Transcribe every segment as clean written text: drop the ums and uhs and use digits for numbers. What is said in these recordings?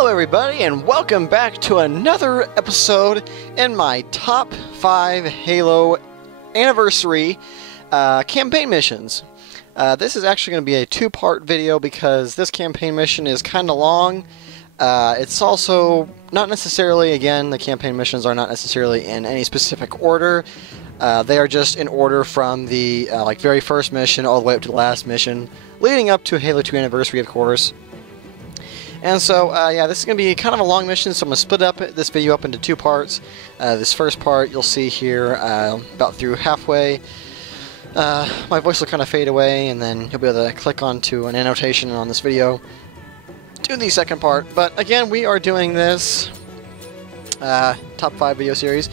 Hello everybody and welcome back to another episode in my top 5 Halo anniversary campaign missions. This is actually going to be a two-part video because this campaign mission is kind of long. It's also not necessarily, again, the campaign missions are not necessarily in any specific order. They are just in order from the very first mission all the way up to the last mission, leading up to Halo 2 Anniversary, of course. And so, yeah, this is going to be kind of a long mission, so I'm going to split up this video up into two parts. This first part you'll see here about through halfway. My voice will kind of fade away, and then you'll be able to click onto an annotation on this video to the second part. But again, we are doing this top 5 video series.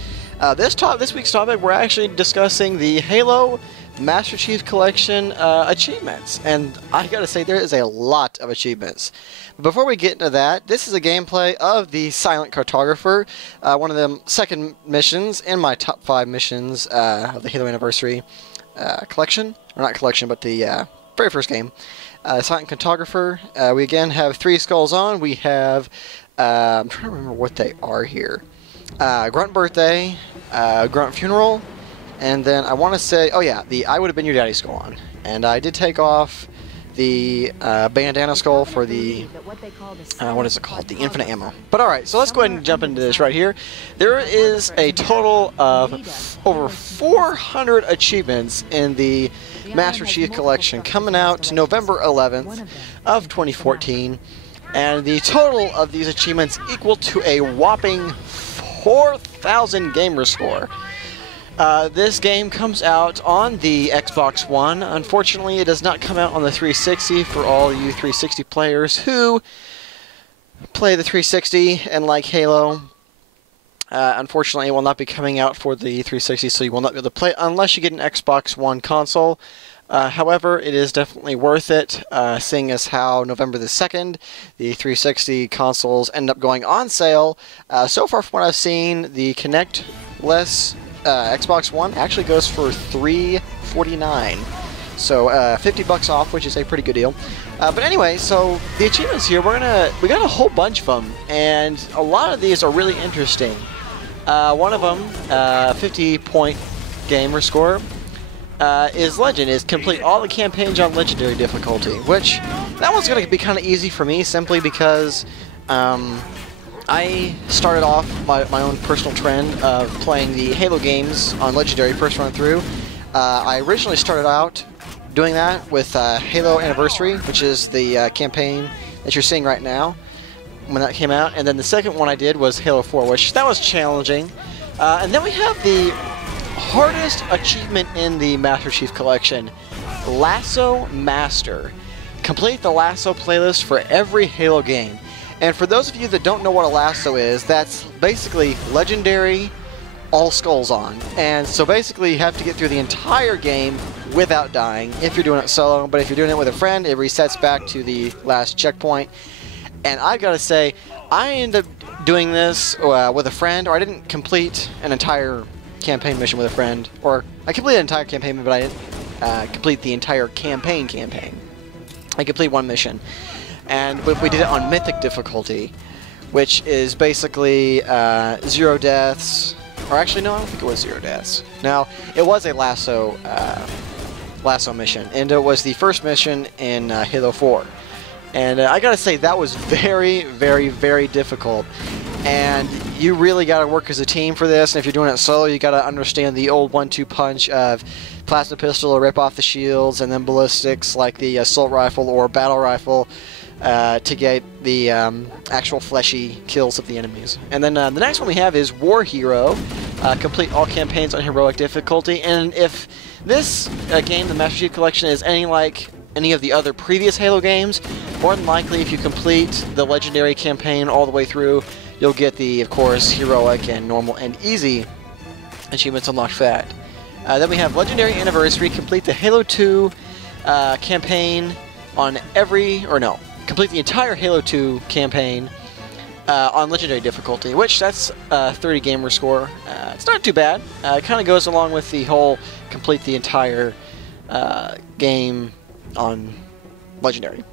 This week's topic, we're actually discussing the Halo Master Chief Collection achievements, and I gotta say there is a lot of achievements. But before we get into that, this is a gameplay of the Silent Cartographer, one of the second missions in my top 5 missions of the Halo Anniversary collection, or not collection, but the very first game. Silent Cartographer. We again have 3 skulls on. We have I'm trying to remember what they are here. Grunt Birthday, Grunt Funeral, and then I want to say, oh yeah, the I Would Have Been Your Daddy skull on. And I did take off the bandana skull for the, what is it called? The infinite ammo. But alright, so let's go ahead and jump into this right here. There is a total of over 400 achievements in the Master Chief Collection coming out November 11th of 2014. And the total of these achievements equal to a whopping 4,000 gamer score. This game comes out on the Xbox One. Unfortunately, it does not come out on the 360 for all you 360 players who play the 360 and like Halo. Unfortunately, it will not be coming out for the 360, so you will not be able to play it unless you get an Xbox One console. However, it is definitely worth it, seeing as how November the 2nd, the 360 consoles end up going on sale. So far from what I've seen, the Kinect-less Xbox One actually goes for $349, so $50 off, which is a pretty good deal. But anyway, so the achievements here, we got a whole bunch of them, and a lot of these are really interesting. One of them, 50-point gamer score, is Legend, is complete all the campaigns on Legendary difficulty, which that one's going to be kind of easy for me simply because I started off my own personal trend of playing the Halo games on Legendary first run through. I originally started out doing that with Halo Anniversary, which is the campaign that you're seeing right now when that came out, and then the second one I did was Halo 4, which that was challenging. And then we have the hardest achievement in the Master Chief Collection, Lasso Master. Complete the Lasso playlist for every Halo game. And for those of you that don't know what a lasso is, that's basically Legendary, all skulls on. And so basically you have to get through the entire game without dying if you're doing it solo, but if you're doing it with a friend, it resets back to the last checkpoint. And I've got to say, I ended up doing this with a friend, or I didn't complete an entire campaign mission with a friend, or I completed an entire campaign, but I didn't complete the entire campaign. I completed one mission. And we did it on Mythic difficulty, which is basically 0 deaths, or actually no, I don't think it was 0 deaths. Now, it was a lasso mission, and it was the first mission in Halo 4. And I gotta say, that was very, very, very difficult. And you really gotta work as a team for this, and if you're doing it solo, you gotta understand the old 1-2 punch of plasma pistol to rip off the shields, and then ballistics like the assault rifle or battle rifle to get the actual fleshy kills of the enemies. And then the next one we have is War Hero. Complete all campaigns on heroic difficulty. And if this game, the Master Chief Collection, is any like any of the other previous Halo games, more than likely if you complete the Legendary campaign all the way through, you'll get the, of course, heroic and normal and easy achievements unlocked for that. Then we have Legendary Anniversary. Complete the Halo 2 campaign on complete the entire Halo 2 campaign on Legendary difficulty, which that's 30 gamer score. It's not too bad. It kind of goes along with the whole complete the entire game on Legendary.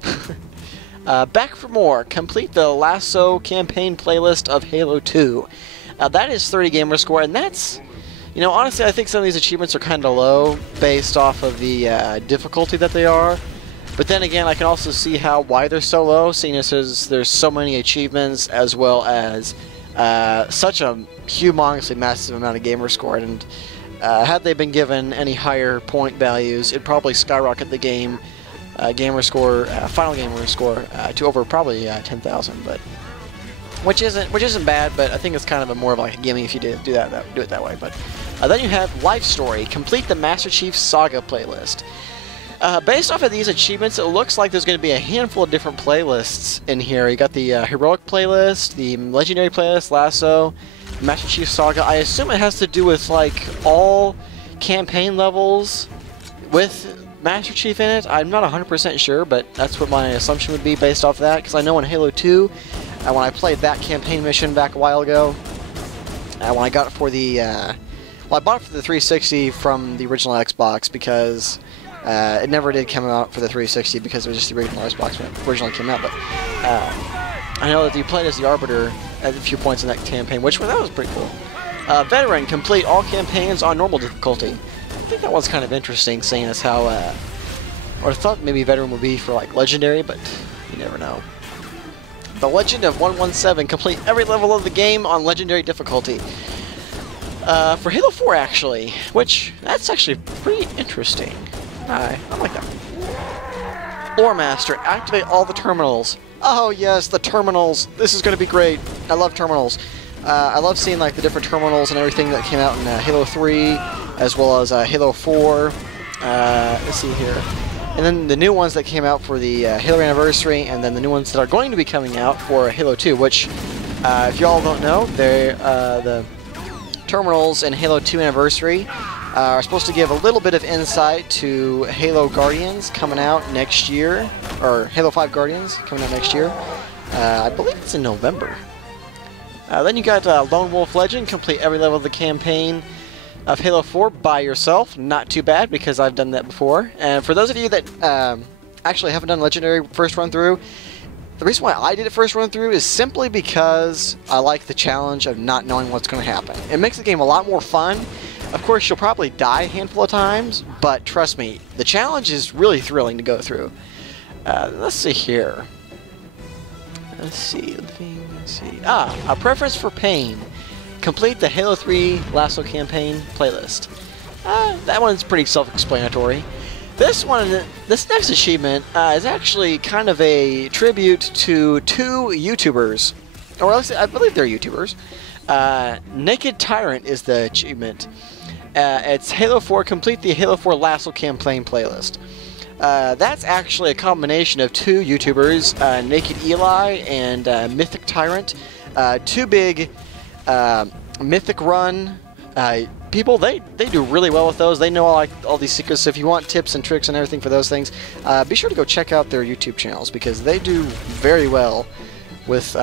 Back for more. Complete the Lasso campaign playlist of Halo 2. That is 30 gamer score, and that's, you know, honestly, I think some of these achievements are kind of low based off of the difficulty that they are. But then again, I can also see why they're so low, seeing as there's so many achievements, as well as such a humongously massive amount of gamer score. And had they been given any higher point values, it'd probably skyrocket the game gamer score, final gamer score, to over probably 10,000. But which isn't bad, but I think it's kind of more of like a gimme if you do it that way. But then you have Life Story. Complete the Master Chief Saga playlist. Based off of these achievements, it looks like there's going to be a handful of different playlists in here. You got the Heroic playlist, the Legendary playlist, Lasso, Master Chief Saga. I assume it has to do with like all campaign levels with Master Chief in it. I'm not 100% sure, but that's what my assumption would be based off of that, because I know in Halo 2, when I played that campaign mission back a while ago, when I got it for the, well, I bought it for the 360 from the original Xbox, because it never did come out for the 360 because it was just the original Xbox when it originally came out. But I know that you played as the Arbiter at a few points in that campaign, that was pretty cool. Veteran, complete all campaigns on normal difficulty. I think that one's kind of interesting, seeing as how, or I thought maybe Veteran would be for like Legendary, but you never know. The Legend of 117, complete every level of the game on Legendary difficulty. For Halo 4 actually, which that's actually pretty interesting. I like that. Lore Master, activate all the terminals. Oh yes, the terminals. This is going to be great. I love terminals. I love seeing like the different terminals and everything that came out in Halo 3, as well as Halo 4. Let's see here. And then the new ones that came out for the Halo Anniversary, and then the new ones that are going to be coming out for Halo 2, which, if y'all don't know, they're the terminals in Halo 2 Anniversary are supposed to give a little bit of insight to Halo Guardians coming out next year, or Halo 5 Guardians coming out next year. I believe it's in November. Then you got Lone Wolf Legend, complete every level of the campaign of Halo 4 by yourself. Not too bad, because I've done that before. And for those of you that actually haven't done Legendary first run through, the reason why I did it first run through is simply because I like the challenge of not knowing what's going to happen. It makes the game a lot more fun. Of course, you'll probably die a handful of times, but trust me, the challenge is really thrilling to go through. Let's see here. Let's see. A preference for pain. Complete the Halo 3 Lasso campaign playlist. That one's pretty self-explanatory. This next achievement is actually kind of a tribute to two YouTubers, or at least I believe they're YouTubers. Naked Tyrant is the achievement. It's Halo 4, complete the Halo 4 Lasso campaign playlist. That's actually a combination of two YouTubers, Naked Eli and Mythic Tyrant. Two big Mythic Run people. They do really well with those. They know all these secrets. So if you want tips and tricks and everything for those things, be sure to go check out their YouTube channels, because they do very well with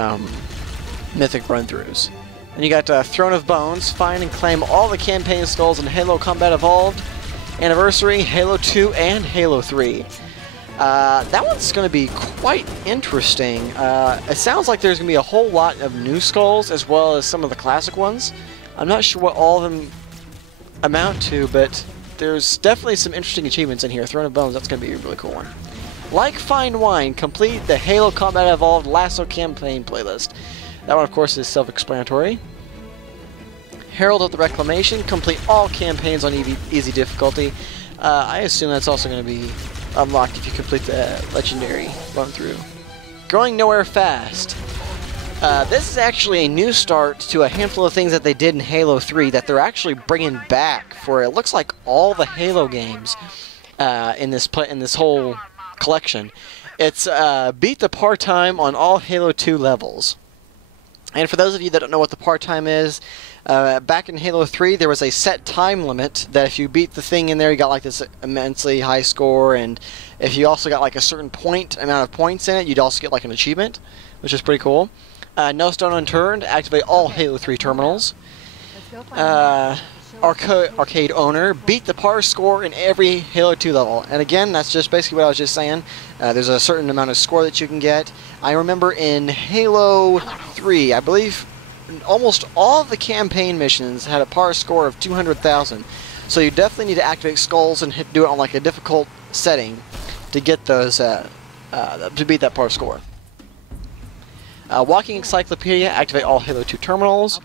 Mythic run-throughs. And you got Throne of Bones, find and claim all the campaign skulls in Halo Combat Evolved, Anniversary, Halo 2, and Halo 3. That one's going to be quite interesting. It sounds like there's going to be a whole lot of new skulls, as well as some of the classic ones. I'm not sure what all of them amount to, but there's definitely some interesting achievements in here. Throne of Bones, that's going to be a really cool one. Like Fine Wine, complete the Halo Combat Evolved Lasso campaign playlist. That one, of course, is self-explanatory. Herald of the Reclamation, complete all campaigns on easy difficulty. I assume that's also going to be unlocked if you complete the Legendary run-through. Going Nowhere Fast. This is actually a new start to a handful of things that they did in Halo 3 that they're actually bringing back for, it looks like, all the Halo games in this whole collection. It's beat the part-time on all Halo 2 levels. And for those of you that don't know what the part-time is, back in Halo 3 there was a set time limit that if you beat the thing in there, you got like this immensely high score, and if you also got like a certain amount of points in it, you'd also get like an achievement, which is pretty cool. No Stone Unturned, activate all Halo 3 terminals. arcade owner, beat the par score in every Halo 2 level. And again, that's just basically what I was just saying. There's a certain amount of score that you can get. I remember in Halo 3, I believe almost all of the campaign missions had a par score of 200,000. So you definitely need to activate skulls and do it on like a difficult setting to get those, to beat that par score. Walking Encyclopedia, activate all Halo 2 terminals.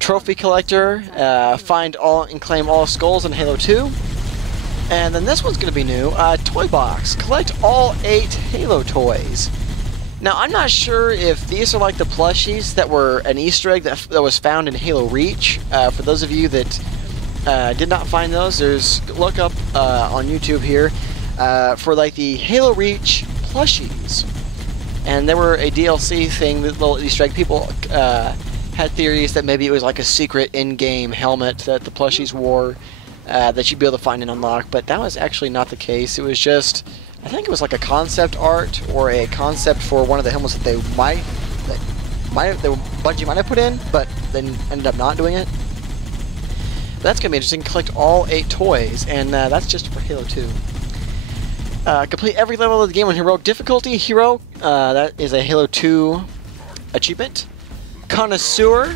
Trophy Collector, find all and claim all skulls in Halo 2. And then this one's going to be new, Toy Box, collect all 8 Halo toys. Now I'm not sure if these are like the plushies that were an Easter egg that was found in Halo Reach. For those of you that did not find those, look up on YouTube here for like the Halo Reach plushies. And they were a DLC thing, the little Easter egg. People had theories that maybe it was like a secret in-game helmet that the plushies wore that you'd be able to find and unlock, but that was actually not the case. It was just, I think it was like a concept art or a concept for one of the helmets that Bungie might have put in, but then ended up not doing it. But that's going to be interesting. Collect all 8 toys, and that's just for Halo 2. Complete every level of the game on Heroic Difficulty. Hero, that is a Halo 2 achievement. Connoisseur,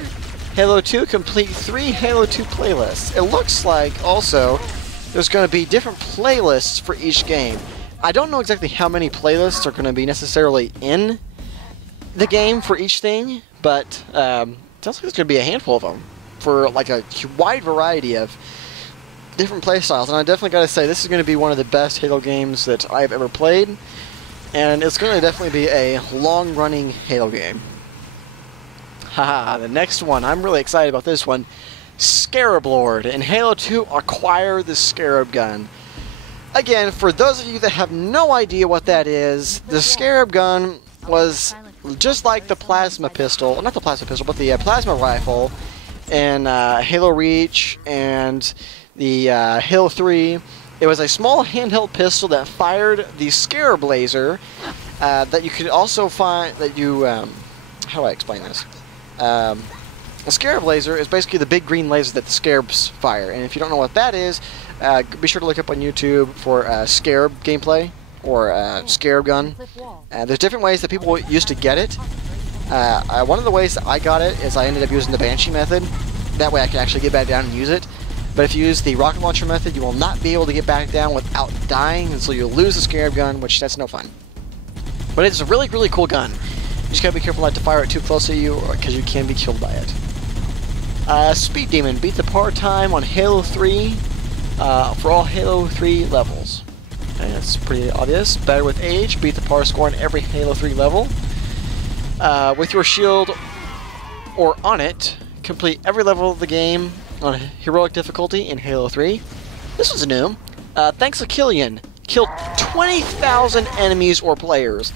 Halo 2, complete 3 Halo 2 playlists. It looks like also there's going to be different playlists for each game. I don't know exactly how many playlists are going to be necessarily in the game for each thing, but it sounds like there's going to be a handful of them for like a wide variety of different playstyles. And I definitely got to say, this is going to be one of the best Halo games that I've ever played, and it's going to definitely be a long-running Halo game. Haha, the next one, I'm really excited about this one. Scarab Lord. In Halo 2, acquire the Scarab gun. Again, for those of you that have no idea what that is, the Scarab gun was just like the plasma pistol, not the plasma pistol, but the plasma rifle in Halo Reach and the Halo 3. It was a small handheld pistol that fired the Scarab laser that you could also find, that you, how do I explain this? A Scarab laser is basically the big green laser that the Scarabs fire, and if you don't know what that is, be sure to look up on YouTube for Scarab gameplay or Scarab gun. There's different ways that people used to get it. One of the ways that I got it is I ended up using the Banshee method. That way I can actually get back down and use it. But if you use the rocket launcher method, you will not be able to get back down without dying, and so you'll lose the Scarab gun, which that's no fun. But it's a really, really cool gun. You just gotta be careful not to fire it too close to you, because you can be killed by it. Speed Demon, beat the par time on Halo 3 for all Halo 3 levels. Okay, that's pretty obvious. Better with age, beat the par score on every Halo 3 level. With your shield or on it, complete every level of the game on Heroic Difficulty in Halo 3. This was new. Thanks a Killian. Kill 20,000 enemies or players.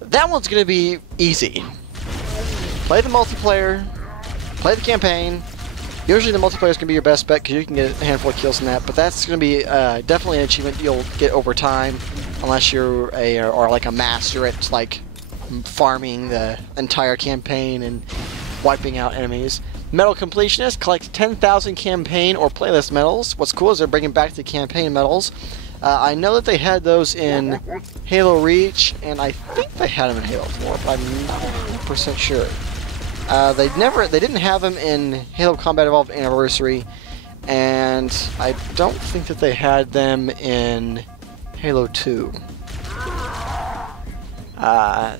That one's going to be easy. Play the multiplayer, play the campaign. Usually the multiplayer is going to be your best bet because you can get a handful of kills in that, but that's going to be definitely an achievement you'll get over time, unless you're like a master at like farming the entire campaign and wiping out enemies. Medal Completionist, collect 10,000 campaign or playlist medals. What's cool is they're bringing back the campaign medals. I know that they had those in Halo Reach, and I think they had them in Halo 4, but I'm not 100% sure. They didn't have them in Halo Combat Evolved Anniversary, and I don't think that they had them in Halo 2.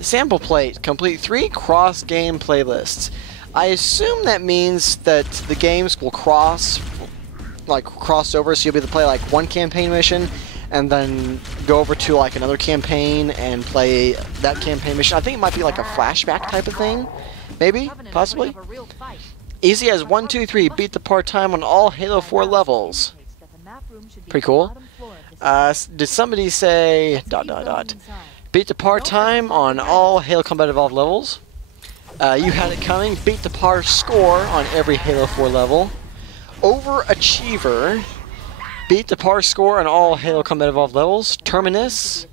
Sample plate, complete 3 cross-game playlists. I assume that means that the games will cross over, so you'll be able to play like one campaign mission and then go over to like another campaign and play that campaign mission. I think it might be like a flashback type of thing. Maybe? Possibly? Easy as 1, 2, 3. Beat the par time on all Halo 4 levels. Pretty cool. Did somebody say ... Beat the par time on all Halo Combat Evolved levels. You had it coming. Beat the par score on every Halo 4 level. Overachiever. Beat the par score on all Halo Combat Evolved levels. Terminus.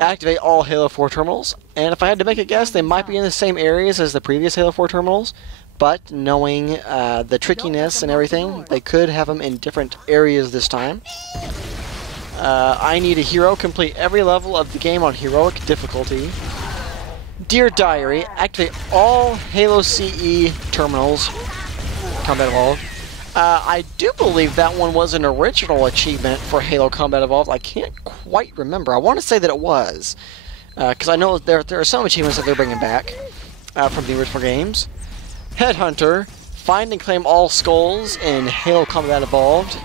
Activate all Halo 4 terminals. And if I had to make a guess, they might be in the same areas as the previous Halo 4 terminals. but knowing the trickiness and everything, they could have them in different areas this time. I need a hero, complete every level of the game on heroic difficulty. Dear Diary, activate all Halo CE terminals. Combat Evolved. I do believe that one was an original achievement for Halo Combat Evolved. I can't quite remember. I want to say that it was. Because I know there are some achievements that they're bringing back from the original games. Headhunter, find and claim all skulls in Halo Combat Evolved.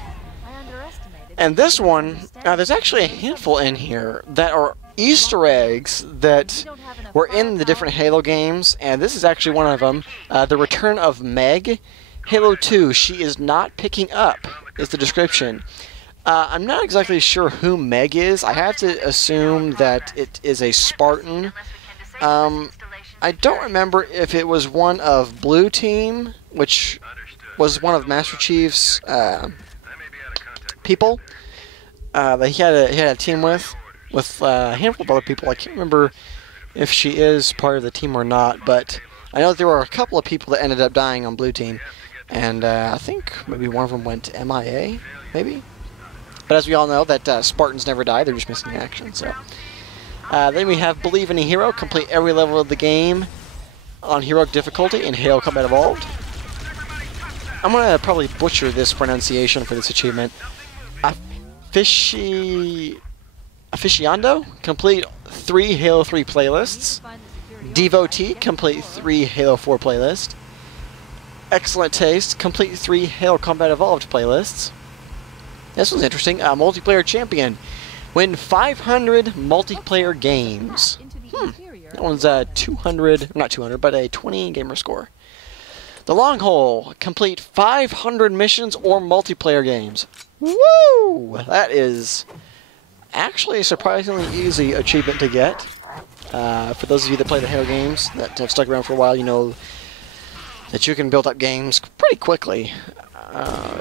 And this one, there's actually a handful in here that are Easter eggs that were in the different Halo games, and this is actually one of them. The Return of Meg. Halo 2, she is not picking up, is the description. I'm not exactly sure who Meg is. I have to assume that it is a Spartan. I don't remember if it was one of Blue Team, which was one of Master Chief's people that he had a team with a handful of other people. I can't remember if she is part of the team or not, but I know that there were a couple of people that ended up dying on Blue Team, and I think maybe one of them went MIA, maybe? But as we all know, that Spartans never die, they're just missing in action, so. Then we have Believe in a Hero, complete every level of the game on heroic difficulty in Halo Combat Evolved. I'm going to probably butcher this pronunciation for this achievement. Aficionado, complete 3 Halo 3 playlists. Devotee, complete 3 Halo 4 playlists. Excellent Taste, complete 3 Halo Combat Evolved playlists. This one's interesting. Multiplayer Champion, win 500 multiplayer games. That one's 200, not 200, but a 20 gamer score. The Long Hole, complete 500 missions or multiplayer games. Woo! That is actually a surprisingly easy achievement to get. For those of you that play the Halo games, that have stuck around for a while, you know that you can build up games pretty quickly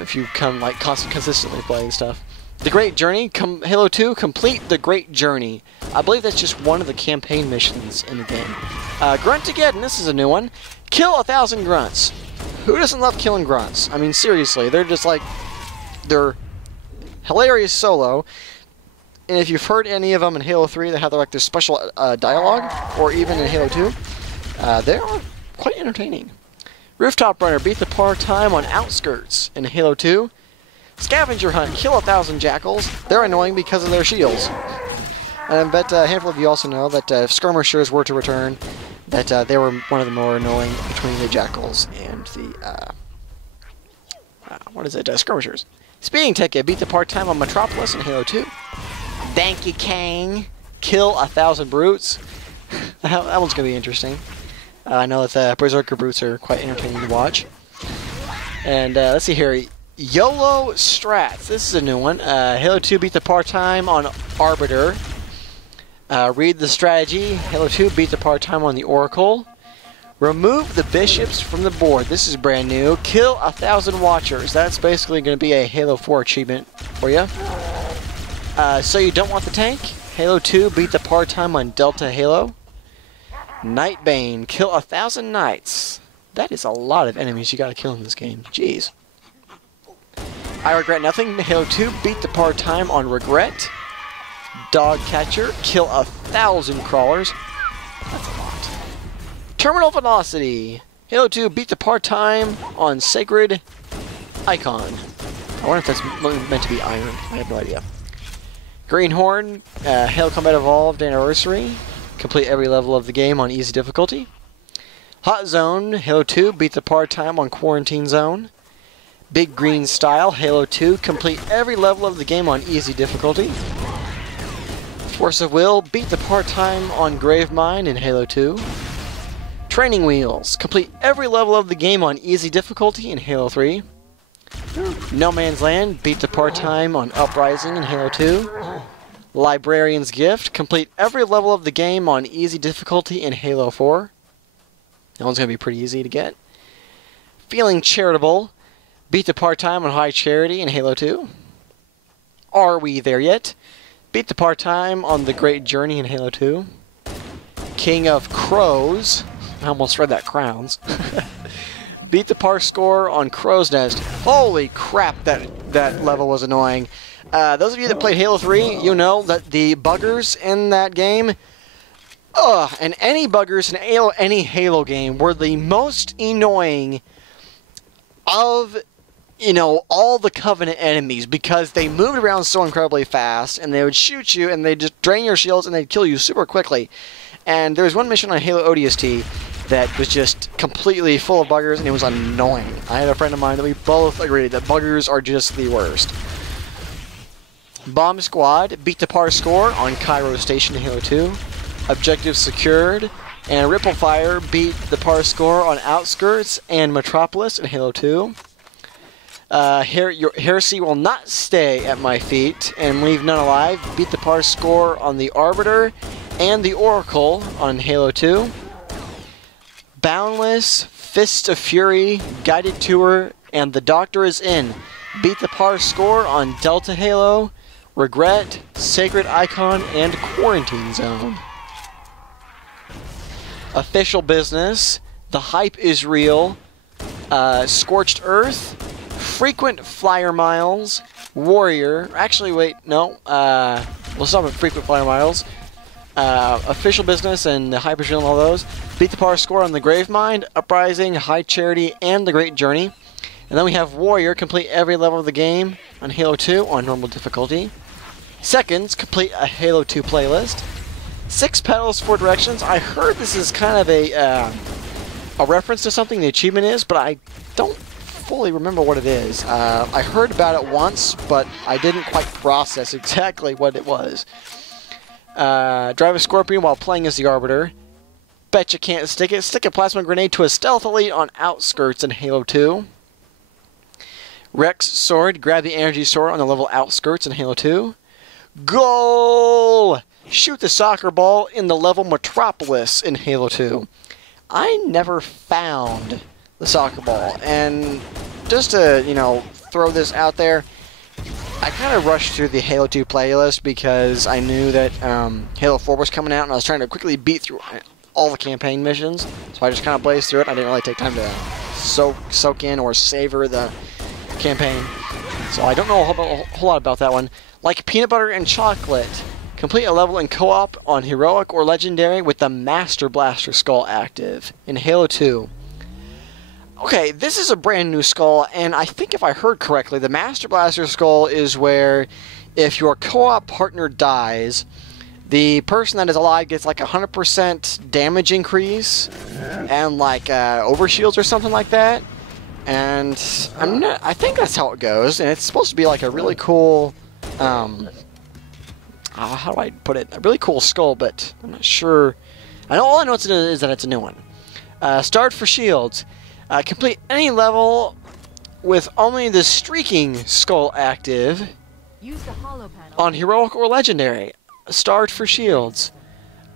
if you come like consistently playing stuff. The Great Journey, Halo 2, complete the Great Journey. I believe that's just one of the campaign missions in the game. Gruntageddon, this is a new one. Kill 1,000 grunts. Who doesn't love killing grunts? I mean, seriously, they're just like, they're hilarious solo. And if you've heard any of them in Halo 3 that have like their special dialogue, or even in Halo 2, they are quite entertaining. Rooftop Runner, beat the par time on Outskirts in Halo 2. Scavenger Hunt, kill 1,000 jackals. They're annoying because of their shields. And I bet a handful of you also know that if skirmishers were to return, that they were one of the more annoying between the jackals and the, skirmishers. Speeding Ticket, beat the part-time on Metropolis in Halo 2. Donkey Kong, kill 1,000 brutes. That one's going to be interesting. I know that the Berserker brutes are quite entertaining to watch. And let's see here. YOLO Strats. This is a new one. Halo 2 beat the part-time on Arbiter. Read the strategy. Halo 2 beat the part-time on the Oracle. Remove the bishops from the board. This is brand new. Kill 1,000 Watchers. That's basically going to be a Halo 4 achievement for you. So you don't want the tank? Halo 2 beat the part-time on Delta Halo. Nightbane. Kill 1,000 knights. That is a lot of enemies you got to kill in this game. Jeez. I Regret Nothing. Halo 2 beat the part-time on Regret. Dog Catcher. Kill 1,000 crawlers. That's a lot. Terminal Velocity. Halo 2 beat the part-time on Sacred Icon. I wonder if that's meant to be iron. I have no idea. Greenhorn. Halo Combat Evolved Anniversary. Complete every level of the game on easy difficulty. Hot Zone. Halo 2 beat the part-time on Quarantine Zone. Big Green Style, Halo 2, complete every level of the game on easy difficulty. Force of Will, beat the part-time on Gravemind in Halo 2. Training Wheels, complete every level of the game on easy difficulty in Halo 3. No Man's Land, beat the part-time on Uprising in Halo 2. Librarian's Gift, complete every level of the game on easy difficulty in Halo 4. That one's going to be pretty easy to get. Feeling Charitable, beat the part-time on High Charity in Halo 2. Are We There Yet? Beat the part-time on The Great Journey in Halo 2. King of Crows. I almost read that Crowns. Beat the par score on Crow's Nest. Holy crap, that level was annoying. Those of you that played Halo 3, you know that the buggers in that game, and any buggers in any Halo game were the most annoying of, you know, all the Covenant enemies, because they moved around so incredibly fast, and they would shoot you, and they'd just drain your shields, and they'd kill you super quickly. And there was one mission on Halo ODST that was just completely full of buggers, and it was annoying. I had a friend of mine that we both agreed that buggers are just the worst. Bomb Squad beat the par score on Cairo Station in Halo 2. Objective secured. And Ripple Fire beat the par score on Outskirts and Metropolis in Halo 2. Heresy Will Not Stay at My Feet and Leave None Alive beat the par score on the Arbiter and the Oracle on Halo 2. Boundless, Fists of Fury, Guided Tour, and The Doctor Is In beat the par score on Delta Halo, Regret, Sacred Icon, and Quarantine Zone. Official Business, The Hype Is Real, Scorched Earth, Frequent Flyer Miles, Warrior, actually wait, no, we'll stop at Frequent Flyer Miles, Official Business and The Hype Is Real and all those, beat the par score on The Gravemind, Uprising, High Charity, and The Great Journey. And then we have Warrior, complete every level of the game on Halo 2 on normal difficulty. Seconds, complete a Halo 2 playlist. 6 Petals, 4 Directions. I heard this is kind of a reference to something the achievement is, but I don't fully remember what it is. I heard about it once, but I didn't quite process exactly what it was. Drive a Scorpion while playing as the Arbiter. Bet you can't stick it. Stick a plasma grenade to a stealth elite on Outskirts in Halo 2. Rex Sword. Grab the energy sword on the level Outskirts in Halo 2. Goal! Shoot the soccer ball in the level Metropolis in Halo 2. I never found the soccer ball, and just to, you know, throw this out there, I kind of rushed through the Halo 2 playlist because I knew that Halo 4 was coming out, and I was trying to quickly beat through all the campaign missions, so I just kind of blazed through it. I didn't really take time to soak in or savor the campaign, so I don't know a whole lot about that one. Like Peanut Butter and Chocolate, complete a level in co-op on Heroic or Legendary with the Master Blaster Skull active in Halo 2. Okay, this is a brand new skull, and I think if I heard correctly, the Master Blaster Skull is where if your co-op partner dies, the person that is alive gets like 100% damage increase and like overshields or something like that. And I think that's how it goes, and it's supposed to be like a really cool, how do I put it? A really cool skull, but I'm not sure. All I know is that it's a new one. Starred for Shields. Complete any level with only the Streaking Skull active on Heroic or Legendary. Starred for Shields.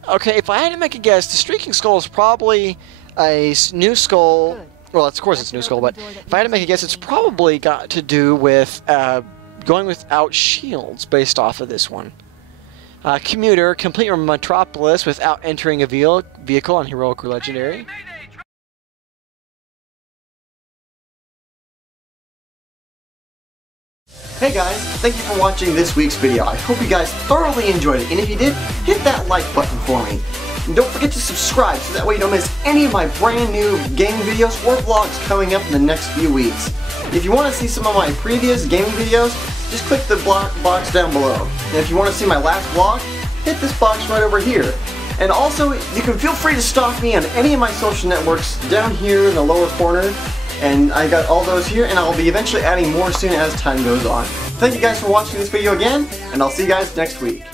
Okay, if I had to make a guess, the Streaking Skull is probably a new skull. Well, of course it's a new skull, but if I had to make a guess, it's probably got to do with going without shields based off of this one. Commuter, complete your Metropolis without entering a vehicle on Heroic or Legendary. Hey guys, thank you for watching this week's video. I hope you guys thoroughly enjoyed it, and if you did, hit that like button for me. And don't forget to subscribe so that way you don't miss any of my brand new gaming videos or vlogs coming up in the next few weeks. If you want to see some of my previous gaming videos, just click the box down below. And if you want to see my last vlog, hit this box right over here. And also, you can feel free to stalk me on any of my social networks down here in the lower corner. And I got all those here, and I'll be eventually adding more soon as time goes on. Thank you guys for watching this video again, and I'll see you guys next week.